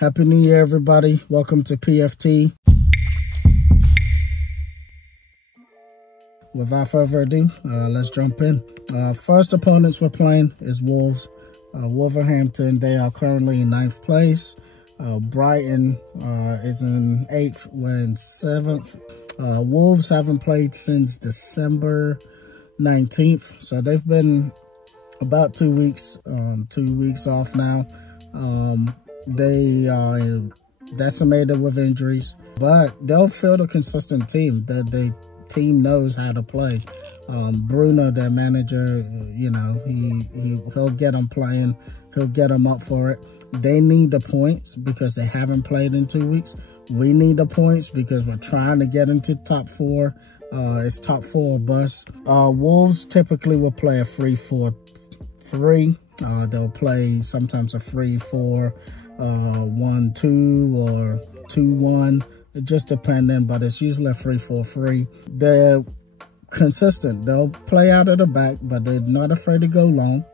Happy New Year, everybody. Welcome to PFT. Without further ado, let's jump in. First opponents we're playing is Wolves. Wolverhampton, they are currently in 9th place. Brighton is in 8th, we're in 7th. Wolves haven't played since December 19th, so they've been about 2 weeks, 2 weeks off now. They are decimated with injuries, but they'll field a consistent team. The team knows how to play. Bruno, their manager, you know, he'll get them playing. He'll get them up for it. They need the points because they haven't played in 2 weeks. We need the points because we're trying to get into top 4. It's top 4 or bust. Wolves typically will play a 3-4-3. They'll play sometimes a 3-4, 1-2 or 2-1. It just depends, but it's usually a 3-4-3. They're consistent. They'll play out of the back, but they're not afraid to go long.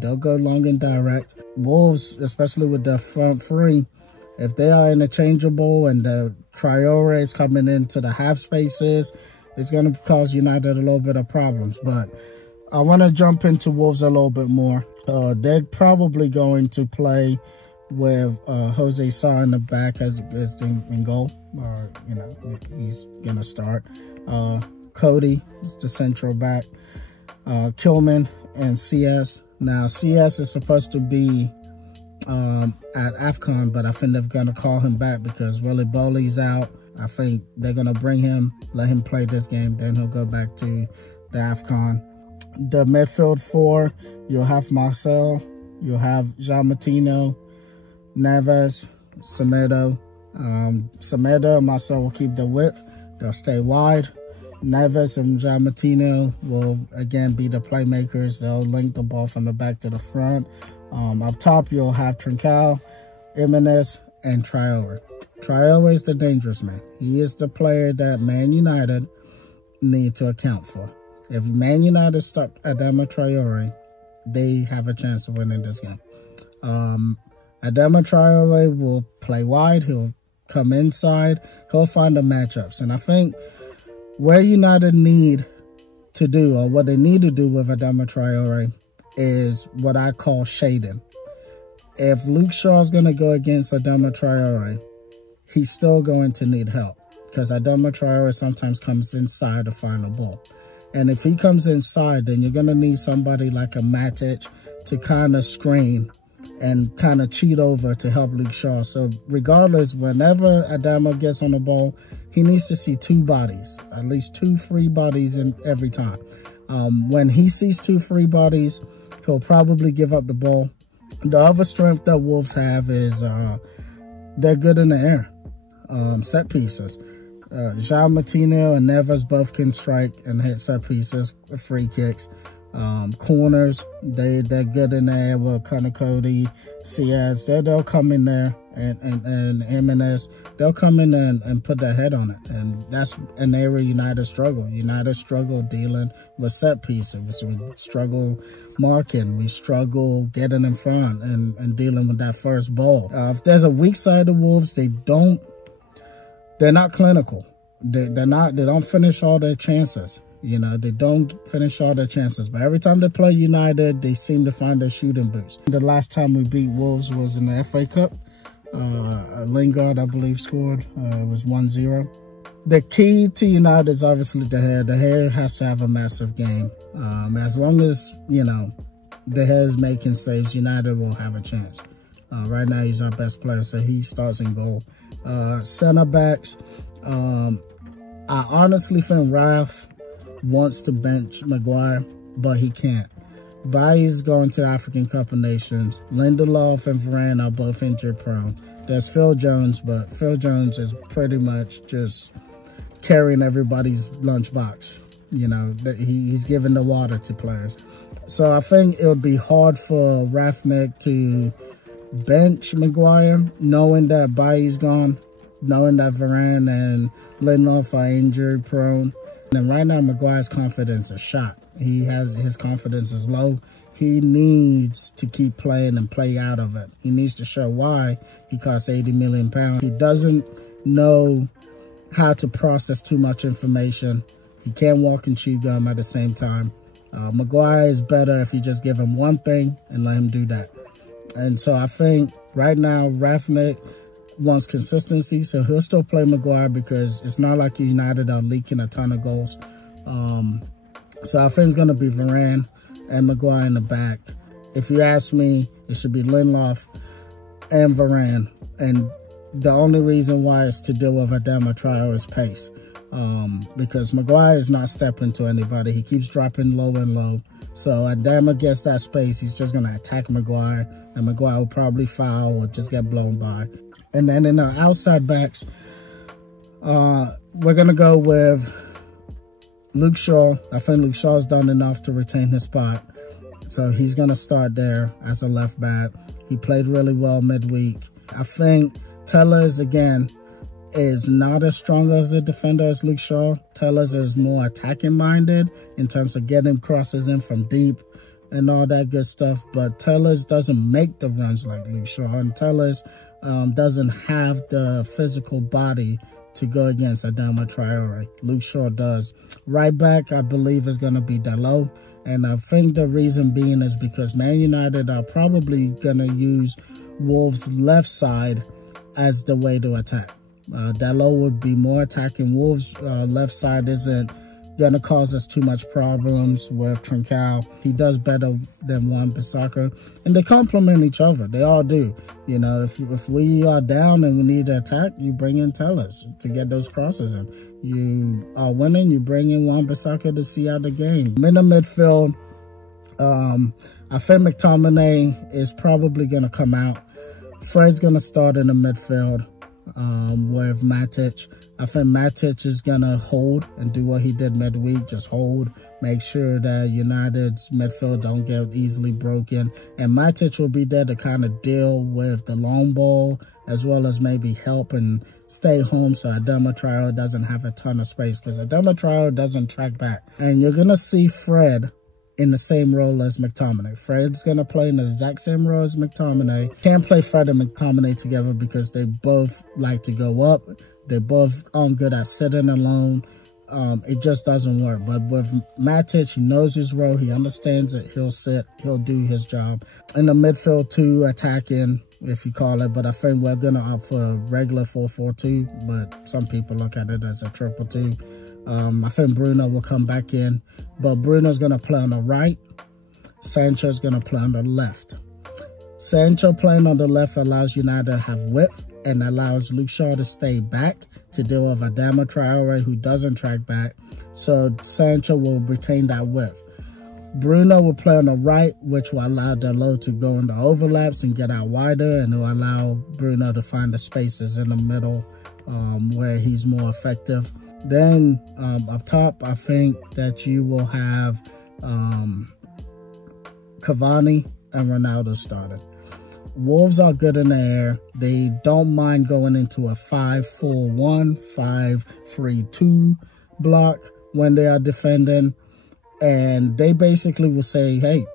They'll go long and direct. Wolves, especially with their front three, if they are interchangeable and the Traore is coming into the half spaces, it's going to cause United a little bit of problems. But I want to jump into Wolves a little bit more. They're probably going to play with Jose Sa in the back as in goal. You know, he's going to start. Cody is the central back. Kilman and CS. Now, CS is supposed to be at AFCON, but I think they're going to call him back because Willy Boley's out. I think they're going to bring him, let him play this game, then he'll go back to the AFCON. The midfield 4, you'll have Marcel, you'll have Jean Martino, Neves, Semedo. Semedo and Marcel will keep the width. They'll stay wide. Neves and Jean Martino will, again, be the playmakers. They'll link the ball from the back to the front. Up top, you'll have Trincao, Jimenez, and Traore. Traore is the dangerous man. He is the player that Man United need to account for. If Man United stop Adama Traore, they have a chance of winning this game. Adama Traore will play wide. He'll come inside. He'll find the matchups. And I think where United need to do, or what they need to do with Adama Traore, is what I call shading. If Luke Shaw is going to go against Adama Traore, he's still going to need help because Adama Traore sometimes comes inside to find the ball. And if he comes inside, then you're going to need somebody like a Matic to kind of screen and kind of cheat over to help Luke Shaw. So regardless, whenever Adama gets on the ball, he needs to see 2 bodies, at least 2 free bodies in every time. When he sees 2 free bodies, he'll probably give up the ball. The other strength that Wolves have is they're good in the air, set pieces. Jean Martino and Neves both can strike and hit set pieces, free kicks. Corners, they're good in there with kind of Cody, CS. They'll come in there, and Jimenez, they'll come in there and put their head on it. And that's an area United struggle. United struggle dealing with set pieces. We struggle marking. We struggle getting in front and dealing with that first ball. If there's a weak side of Wolves, they're not clinical. They don't finish all their chances. You know, they don't finish all their chances. But every time they play United, they seem to find their shooting boots. The last time we beat Wolves was in the FA Cup. Lingard, I believe, scored. It was 1-0. The key to United is obviously De Gea. De Gea has to have a massive game. As long as, you know, De Gea is making saves, United will have a chance. Right now, he's our best player, so he starts in goal. Center backs, I honestly think Ralph wants to bench Maguire, but he can't. Bailly's going to the African Cup of Nations. Lindelof and Varane are both injured prone. There's Phil Jones, but Phil Jones is pretty much just carrying everybody's lunchbox. You know, he's giving the water to players. So I think it would be hard for Rafnik to bench Maguire, knowing that Bailly's gone, knowing that Varane and Lindelof are injury prone. And right now, Maguire's confidence is shot. His confidence is low. he needs to keep playing and play out of it. He needs to show why he costs 80 million pounds. He doesn't know how to process too much information. He can't walk and chew gum at the same time. Maguire is better if you just give him one thing and let him do that. And so I think right now, Rangnick wants consistency, so he'll still play Maguire because it's not like United are leaking a ton of goals. So I think it's going to be Varane and Maguire in the back. If you ask me, it should be Lindelof and Varane. And the only reason why is to deal with Adama Traore's pace. Because Maguire is not stepping to anybody. He keeps dropping low and low. So Adama gets that space, he's just going to attack Maguire, and Maguire will probably foul or just get blown by. And then in our outside backs, we're going to go with Luke Shaw. I think Luke Shaw's done enough to retain his spot. So he's going to start there as a left back. He played really well midweek. I think Tellers, again, is not as strong as a defender as Luke Shaw. Tellers is more attacking minded in terms of getting crosses in from deep and all that good stuff. But Tellers doesn't make the runs like Luke Shaw. And Tellers doesn't have the physical body to go against Adama Traore. Luke Shaw does. Right back, I believe, is going to be Dalot. And I think the reason being is because Man United are probably going to use Wolves' left side as the way to attack. Dalot would be more attacking. Wolves' left side isn't going to cause us too much problems with Trincao. He does better than Wan-Bissaka. And they complement each other. They all do. You know, if we are down and we need to attack, you bring in Tellers to get those crosses in. You are winning, you bring in Wan-Bissaka to see out the game. In the midfield, I think McTominay is probably going to come out. Fred's going to start in the midfield with Matic. I think Matic is going to hold and do what he did midweek, just hold, make sure that United's midfield don't get easily broken. And Matic will be there to kind of deal with the long ball as well as maybe help and stay home so Adama Traore doesn't have a ton of space, because Adama Traore doesn't track back. And you're going to see Fred in the same role as McTominay. Fred's going to play in the exact same role as McTominay. Can't play Fred and McTominay together because they both like to go up. They both aren't good at sitting alone. It just doesn't work. But with Matic, he knows his role. He understands it. He'll sit. He'll do his job. In the midfield, too, attacking, if you call it. But I think we're going to opt for a regular 4-4-2. But some people look at it as a 3-2. I think Bruno will come back in, but Bruno's going to play on the right. Sancho's going to play on the left. Sancho playing on the left allows United to have width and allows Luke Shaw to stay back to deal with Adama Traore, who doesn't track back. So Sancho will retain that width. Bruno will play on the right, which will allow Dalot to go into overlaps and get out wider, and it will allow Bruno to find the spaces in the middle where he's more effective. Then up top, I think that you will have Cavani and Ronaldo starting. Wolves are good in the air. They don't mind going into a 5-4-1, 5-3-2 block when they are defending. And they basically will say, hey,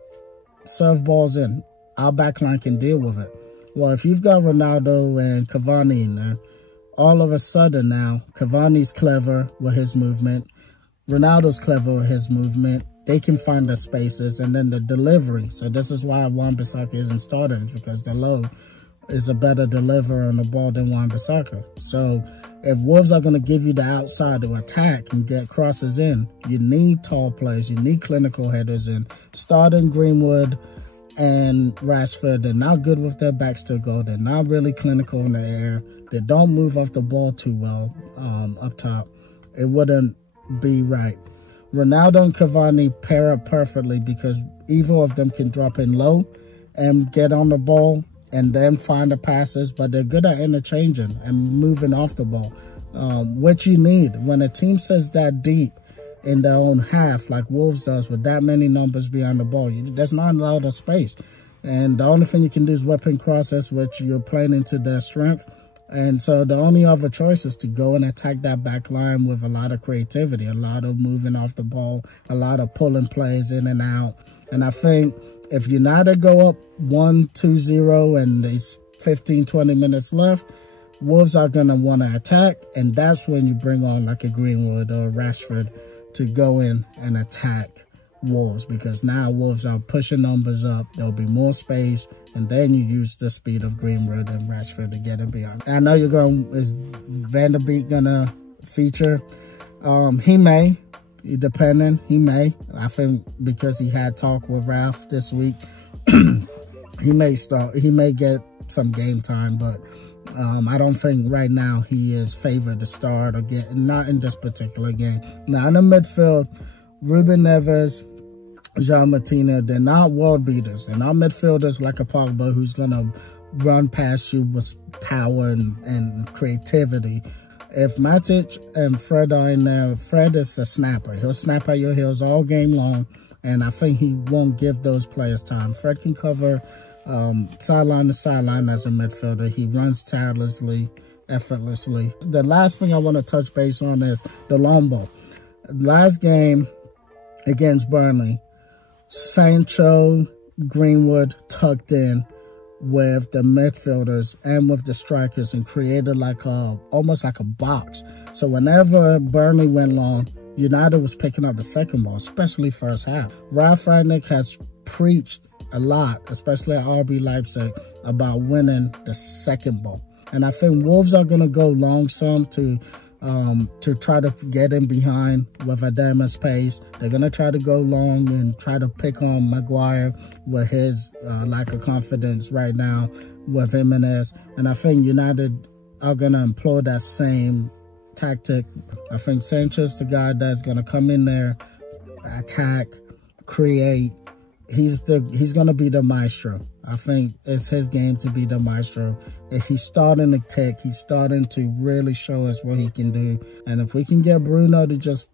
serve balls in. Our backline can deal with it. Well, if you've got Ronaldo and Cavani in there, all of a sudden now, Cavani's clever with his movement. Ronaldo's clever with his movement. They can find the spaces, and then the delivery. So this is why Wan-Bissaka isn't started. It's because Dalot is a better deliverer on the ball than Wan-Bissaka. So if Wolves are going to give you the outside to attack and get crosses in, you need tall players. You need clinical headers in. Starting Greenwood and Rashford, they're not good with their backs to goal. They're not really clinical in the air. They don't move off the ball too well up top. It wouldn't be right. Ronaldo and Cavani pair up perfectly because either of them can drop in low and get on the ball and then find the passes, but they're good at interchanging and moving off the ball, which you need. When a team sits that deep in their own half, like Wolves does, with that many numbers behind the ball, there's not a lot of space. And the only thing you can do is whip and crosses, which you're playing into their strength. And so the only other choice is to go and attack that back line with a lot of creativity, a lot of moving off the ball, a lot of pulling plays in and out. And I think If United go up 1-2-0 and there's 15-20 minutes left, Wolves are going to want to attack, and that's when you bring on like a Greenwood or a Rashford to go in and attack Wolves, because now Wolves are pushing numbers up. There'll be more space, and then you use the speed of Greenwood and Rashford to get in beyond. I know is Van der Beek going to feature? He may, depending, he may. I think because he had talk with Ralph this week, he may start, he may get some game time, but I don't think right now he is favored to start or get, not in this particular game. Now in the midfield, Ruben Neves, Jean Martino, they're not world beaters. They're not midfielders like a Pogba who's going to run past you with power and creativity. If Matic and Fred are in there, Fred is a snapper. He'll snap at your heels all game long, and I think he won't give those players time. Fred can cover sideline to sideline as a midfielder. He runs tirelessly, effortlessly. The last thing I want to touch base on is the long ball. Last game against Burnley, Sancho, Greenwood tucked in with the midfielders and with the strikers and created like almost like a box. So whenever Burnley went long, United was picking up the second ball, especially first half. Ralf Rangnick has preached a lot, especially at RB Leipzig, about winning the second ball. And I think Wolves are going to go long some to try to get in behind with Adama's pace. They're going to try to go long and try to pick on Maguire with his lack of confidence right now with Jimenez. And I think United are going to employ that same tactic. I think Sancho's the guy that's going to come in there, attack, create. He's going to be the maestro. I think it's his game to be the maestro. He's starting to tick. He's starting to really show us what he can do. And if we can get Bruno to just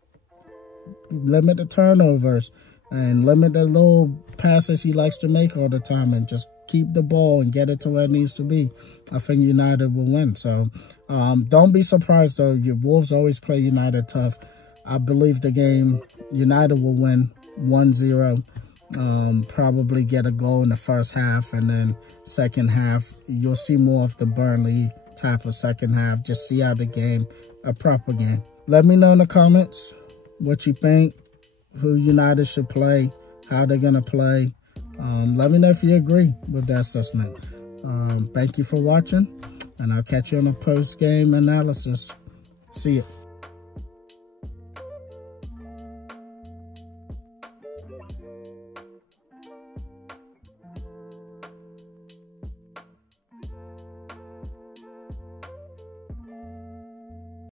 limit the turnovers and limit the little passes he likes to make all the time and just keep the ball and get it to where it needs to be, I think United will win. So don't be surprised, though. Your Wolves always play United tough. I believe the game, United will win 1-0. Probably get a goal in the first half, and then second half you'll see more of the Burnley type of second half. Just see out the game, a proper game. Let me know in the comments what you think, who United should play, how they're gonna play. Let me know if you agree with that assessment. Thank you for watching, and I'll catch you on a post-game analysis. See you.